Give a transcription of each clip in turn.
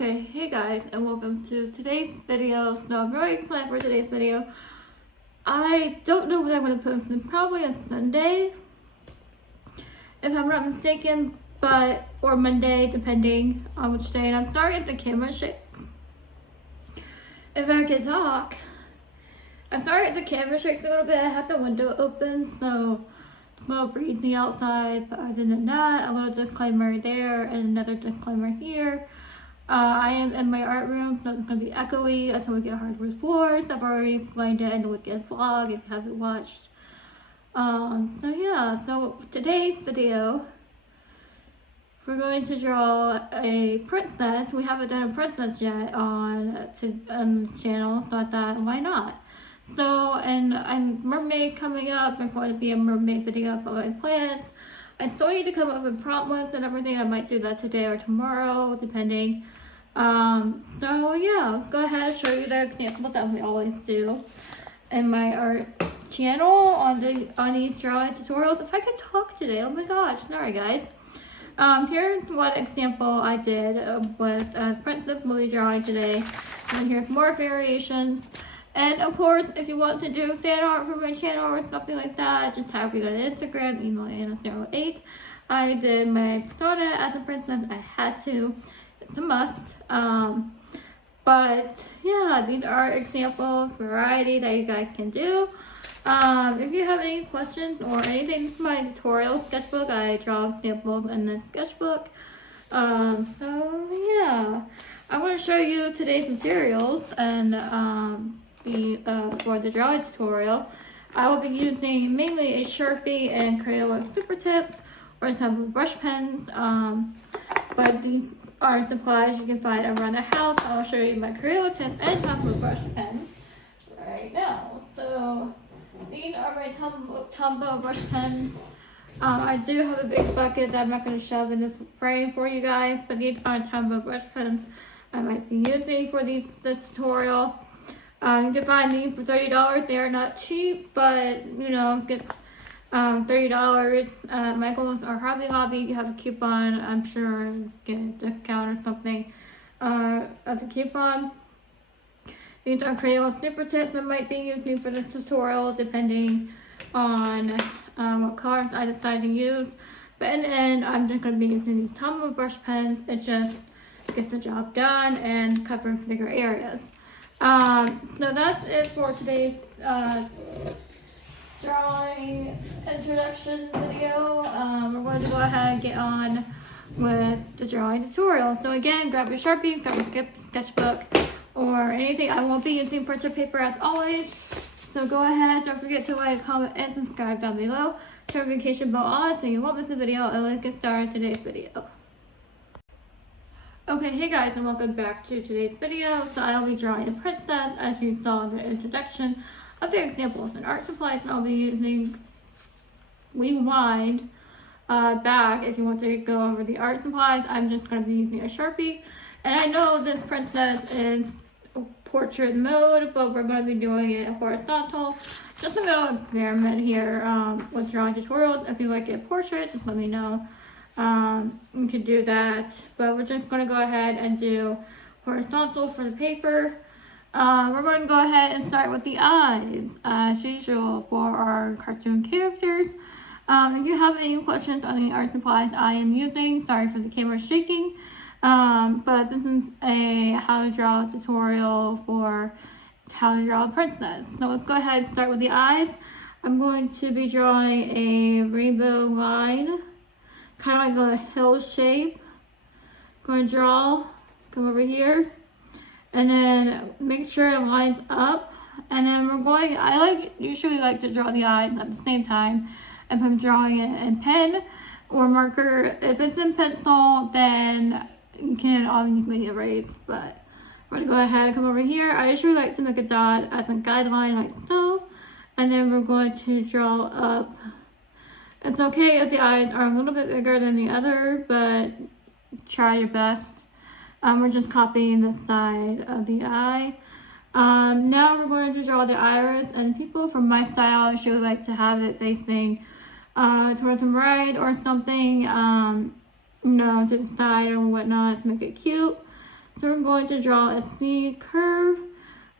Okay, hey guys, and welcome to today's video. So I'm really excited for today's video. I don't know what I'm going to post. It's probably a Sunday, if I'm not mistaken, or Monday, depending on which day. And I'm sorry if the camera shakes. If I can talk. I'm sorry if the camera shakes a little bit. I have the window open, so it's a little breezy outside. But other than that, a little disclaimer there and another disclaimer here. I am in my art room, so it's going to be echoey until we get hardware boards. I've already explained it in the weekend vlog if you haven't watched. So today's video, we're going to draw a princess. We haven't done a princess yet on this channel, so I thought, why not? So, and mermaid coming up. There's going to be a mermaid video for my plans. I still need to come up with prompt lists and everything. I might do that today or tomorrow, depending. Let's go ahead and show you the example that we always do in my art channel on these drawing tutorials. If I could talk today, oh my gosh, sorry guys. Here's what example I did with Princess movie drawing today, and here's more variations. And of course, if you want to do fan art for my channel or something like that, just tag me on Instagram, email Anna08. I did my persona as a princess. I had to. It's a must. But yeah, these are examples, variety that you guys can do. If you have any questions or anything from my tutorial sketchbook, I draw examples in this sketchbook. I'm going to show you today's materials and for the drawing tutorial. I will be using mainly a Sharpie and Crayola Super Tips or some brush pens, but these are supplies you can find around the house. I'll show you my Crayola tips and some brush pens right now. So these are my Tombow brush pens. I do have a big bucket that I'm not going to shove in the frame for you guys, but these are Tombow brush pens I might be using for this tutorial. You can find these for $30. They are not cheap, but you know, get $30 at Michael's or Hobby. You have a coupon, I'm sure get a discount or something as a coupon. These are Crayola Super Tips I might be using for this tutorial, depending on what colors I decide to use. But in the end, I'm just going to be using these Tombow brush pens. It just gets the job done and covers bigger areas. So that's it for today's drawing introduction video. We're going to go ahead and get on with the drawing tutorial. So again, grab your Sharpie, grab your sketchbook, or anything. I won't be using printer paper as always. So go ahead, don't forget to like, comment, and subscribe down below. Turn notification bell on so you won't miss a video. And let's get started today's video. Okay, hey guys, and welcome back to today's video. So I'll be drawing a princess, as you saw in the introduction of the examples and art supplies. I'll be using rewind back if you want to go over the art supplies. I'm just going to be using a Sharpie, and I know this princess is portrait mode, but we're going to be doing it horizontal. Just a little experiment here with drawing tutorials. If you like it portrait, just let me know. You could do that, but we're just going to go ahead and do horizontal for the paper. We're going to go ahead and start with the eyes, as usual, for our cartoon characters. If you have any questions on the art supplies I am using, sorry for the camera shaking, but this is a how to draw tutorial for how to draw a princess. So let's go ahead and start with the eyes. I'm going to be drawing a rainbow line, kind of like a hill shape. Going to draw, come over here, and then make sure it lines up. And then I usually like to draw the eyes at the same time if I'm drawing it in pen or marker. If it's in pencil, then you can obviously erase, but we're going to go ahead and come over here. I usually like to make a dot as a guideline like so, and then we're going to draw up. It's okay if the eyes are a little bit bigger than the other, but try your best. We're just copying the side of the eye. Now we're going to draw the iris, and people from my style usually like to have it facing towards the right or something, to the side or whatnot to make it cute. So we're going to draw a C curve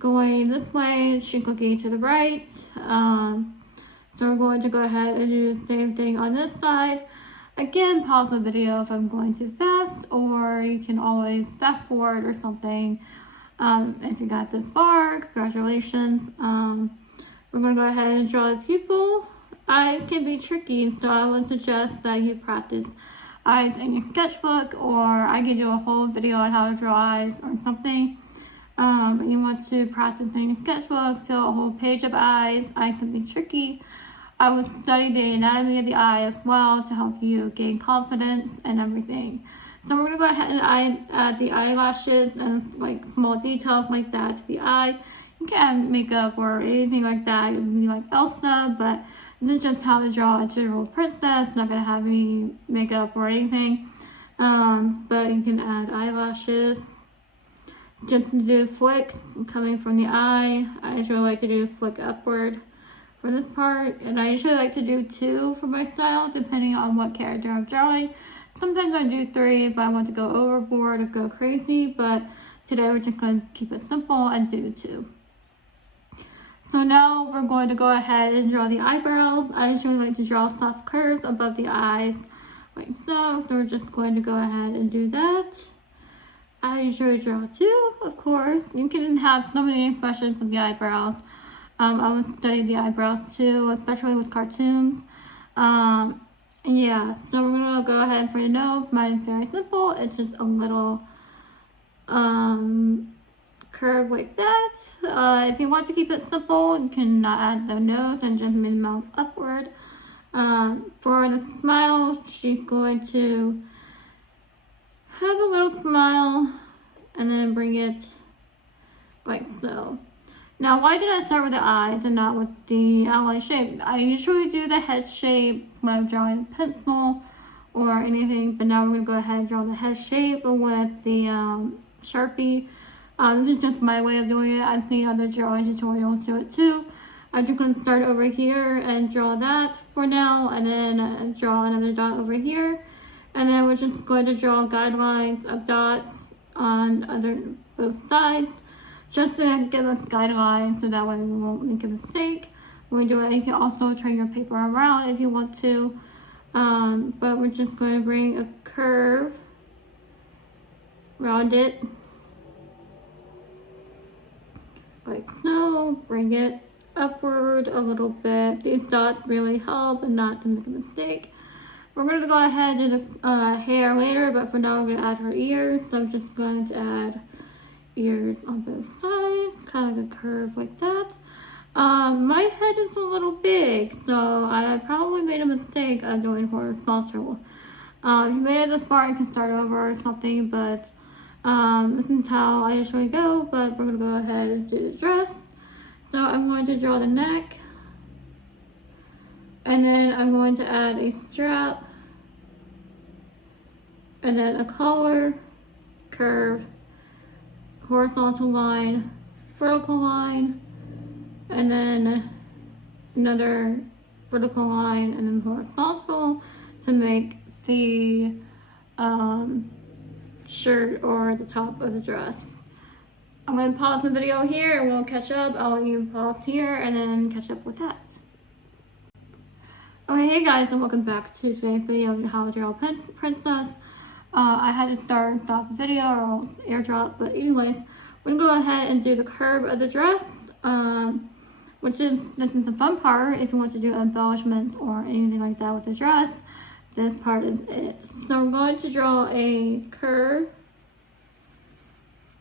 going this way. She's looking to the right. So we're going to go ahead and do the same thing on this side. Again, pause the video if I'm going too fast, or you can always fast forward or something. If you got this far, congratulations. We're going to go ahead and draw the pupil. Eyes can be tricky, so I would suggest that you practice eyes in your sketchbook, or I could do a whole video on how to draw eyes or something. You want to practice in your sketchbook, fill a whole page of eyes. Eyes can be tricky. I would study the anatomy of the eye as well to help you gain confidence and everything. So we're going to go ahead and add the eyelashes and like small details like that to the eye. You can add makeup or anything like that. It would be like Elsa, but this is just how to draw a general princess. Not going to have any makeup or anything. But you can add eyelashes. Just to do flicks coming from the eye. I usually like to do flick upward for this part. And I usually like to do 2 for my style, depending on what character I'm drawing. Sometimes I do 3 if I want to go overboard or go crazy. But today we're just going to keep it simple and do 2. So now we're going to go ahead and draw the eyebrows. I usually like to draw soft curves above the eyes like so. So we're just going to go ahead and do that. I usually draw 2, of course. You can have so many expressions of the eyebrows. I would study the eyebrows too, especially with cartoons. Yeah, so we're going to go ahead for the nose. Mine is very simple. It's just a little curve like that. If you want to keep it simple, you can add the nose and just mouth upward. For the smile, she's going to have a little smile and then bring it like so. Now, why did I start with the eyes and not with the outline shape? I usually do the head shape when I'm drawing a pencil or anything, but now we're going to go ahead and draw the head shape with the Sharpie. This is just my way of doing it. I've seen other drawing tutorials do it too. I'm just going to start over here and draw that for now, and then draw another dot over here. And then we're just going to draw guidelines of dots on both sides, just to give us guidelines so that way we won't make a mistake when we do it. You can also turn your paper around if you want to, but we're just going to bring a curve around it like so. Bring it upward a little bit. These dots really help and not to make a mistake. We're going to go ahead and do the hair later, but for now I'm going to add her ears. So I'm just going to add ears on both sides, kind of like a curve like that. My head is a little big, so I probably made a mistake of doing horizontal. If you made it this far, you can start over or something, but this is how I usually go. But we're going to go ahead and do the dress. So I'm going to draw the neck. And then I'm going to add a strap, and then a collar, curve, horizontal line, vertical line, and then another vertical line, and then horizontal to make the shirt or the top of the dress. I'm going to pause the video here and we'll catch up. I'll let you pause here and then catch up with that. Okay, hey guys, and welcome back to today's video of how to draw a princess. I had to start and stop the video or else airdrop, but anyways, we're gonna go ahead and do the curve of the dress, this is the fun part. If you want to do embellishments or anything like that with the dress, this part is it. So we're going to draw a curve.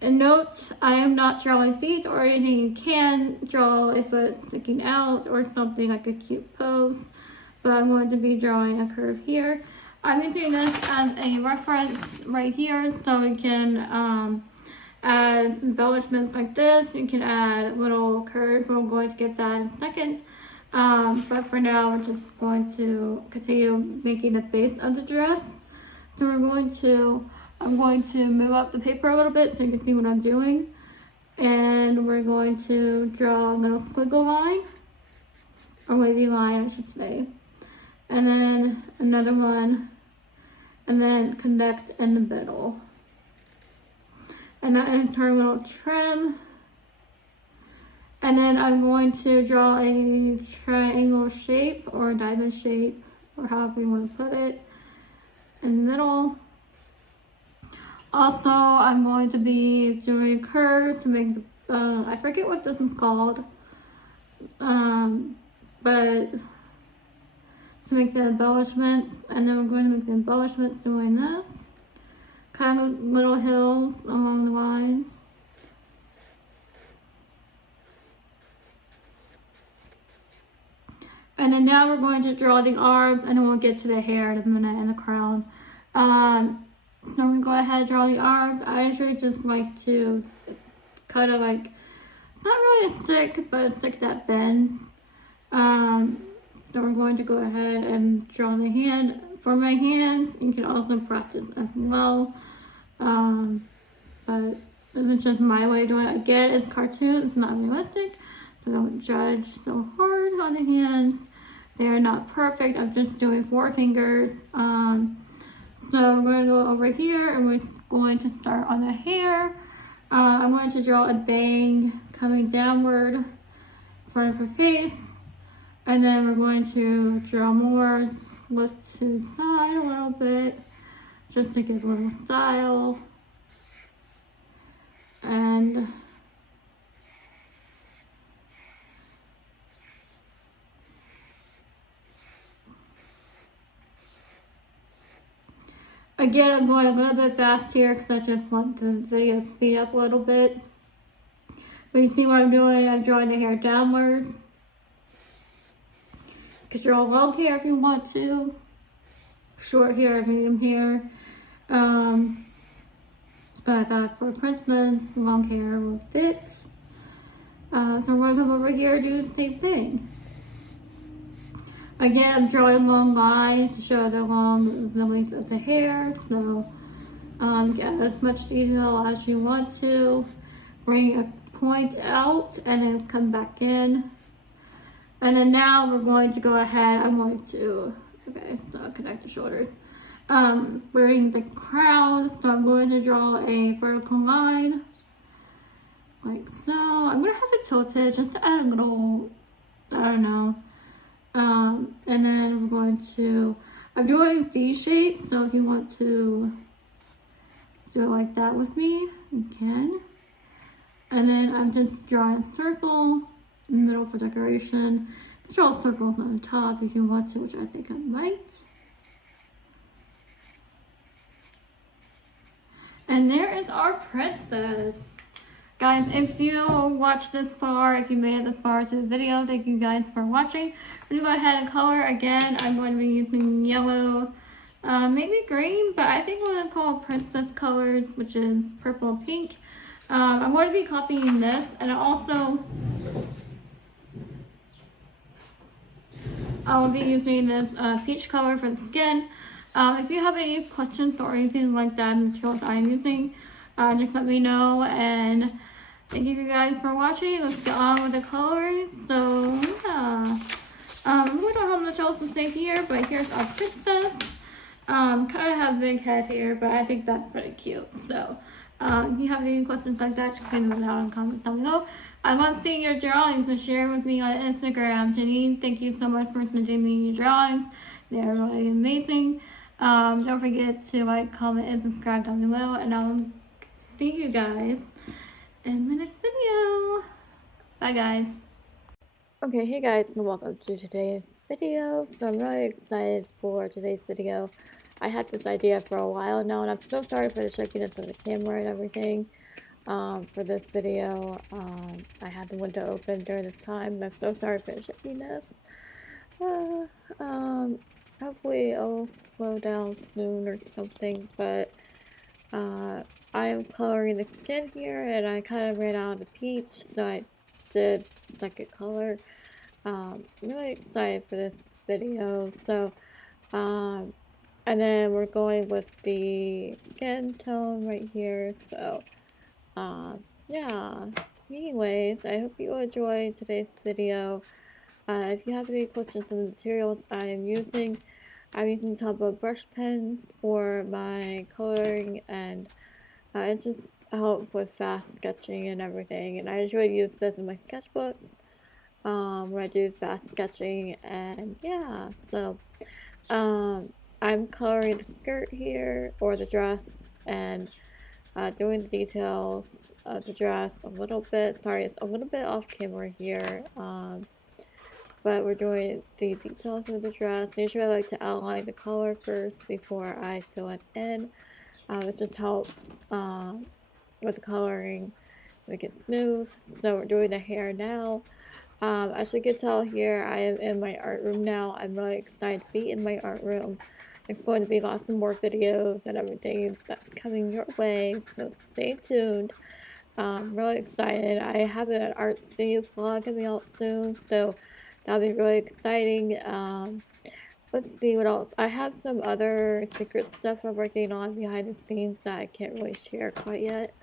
And note, I am not drawing feet or anything. You can draw if it's sticking out or something like a cute pose. But I'm going to be drawing a curve here. I'm using this as a reference right here, so we can add embellishments like this. You can add little curves. We're going to get that in a second. But for now, we're just going to continue making the base of the dress. So I'm going to move up the paper a little bit so you can see what I'm doing. And we're going to draw a little squiggle line, or wavy line, I should say. And then another one, and then connect in the middle. and that is her little trim. And then I'm going to draw a triangle shape or a diamond shape, or however you want to put it, in the middle. Also, I'm going to be doing curves to make the, I forget what this is called, but to make the embellishments, and then we're going to make the embellishments doing this, kind of little hills along the lines. And then now we're going to draw the arms, and then we'll get to the hair in a minute and the crown. So I'm going to go ahead and draw the arms. I usually just like to kind of like, not really a stick, but a stick that bends. So we're going to go ahead and draw the hand. For my hands, you can also practice as well. But this is just my way of doing it. Again, it's cartoon, it's not realistic. So don't judge so hard on the hands. They are not perfect. I'm just doing 4 fingers. So I'm going to go over here and we're going to start on the hair. I'm going to draw a bang coming downward in front of her face. And then we're going to draw more slits to the side a little bit, just to give a little style. And again, I'm going a little bit fast here because I just want the video to speed up a little bit. But you see what I'm doing? I'm drawing the hair downwards. You can draw long hair if you want to, short hair, medium hair. But I thought for Christmas, long hair will fit. So I'm going to come over here and do the same thing. Again, I'm drawing long lines to show the length of the hair. So get as much detail as you want to. Bring a point out and then come back in. And then now we're going to go ahead. I'm going to, okay, so connect the shoulders. Bring the crown. So I'm going to draw a vertical line. Like so. I'm going to have it tilted just to add a little, I don't know. And then we're going to, I'm doing V shape, so if you want to do it like that with me, you can. And then I'm just drawing a circle in the middle for decoration. Draw circles on the top if you want to, which I think I might. And there is our princess. Guys, if you watched this far, if you made it this far to the video, thank you guys for watching. I'm going to go ahead and color again. I'm going to be using yellow, maybe green, but I think I'm going to call princess colors, which is purple and pink. I'm going to be copying this, and I will be using this peach color for the skin. If you have any questions or anything like that, materials I'm using, just let me know. And thank you guys for watching. Let's get on with the coloring. So yeah, we don't have much else to say here, but here's our princess. Kind of have a big head here, but I think that's pretty cute. So if you have any questions like that, just comment them down in the comments down below. I love seeing your drawings, so share with me on Instagram. Janine, thank you so much for sending me your drawings. They're really amazing. Don't forget to like, comment, and subscribe down below, and I'll see you guys in my next video. Bye guys. Okay, hey guys, and welcome to today's video. So I'm really excited for today's video. I had this idea for a while now, and I'm so sorry for the shakiness of the camera and everything. For this video, I had the window open during this time, and I'm so sorry for the shakiness. Hopefully it'll slow down soon or something, but I am coloring the skin here, and I kind of ran out of the peach, so I did second color. I'm really excited for this video. So and then we're going with the skin tone right here. So yeah, anyways, I hope you enjoyed today's video. If you have any questions on the materials I'm using Tombow brush pens for my coloring, and it's just help with fast sketching and everything, and I just really use this in my sketchbook where I do fast sketching, and yeah, so um, I'm coloring the skirt here, or the dress, and doing the details of the dress a little bit. Sorry, it's a little bit off camera here, but we're doing the details of the dress. Usually I like to outline the color first before I fill it in. It just helps with the coloring, make it smooth. So we're doing the hair now. As you can tell here, I am in my art room now. I'm really excited to be in my art room. There's going to be lots of more videos and everything that's coming your way, so stay tuned. Really excited. I have an art studio vlog coming out soon, so that'll be really exciting. Let's see what else. I have some other secret stuff I'm working on behind the scenes that I can't really share quite yet.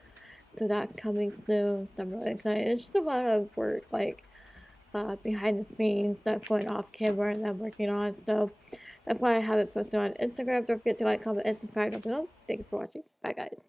So that's coming soon. So I'm really excited. It's just a lot of work, like behind the scenes that's going off camera and I'm working on. So that's why I haven't posted on Instagram. Don't forget to like, comment, and subscribe. Thank you for watching. Bye, guys.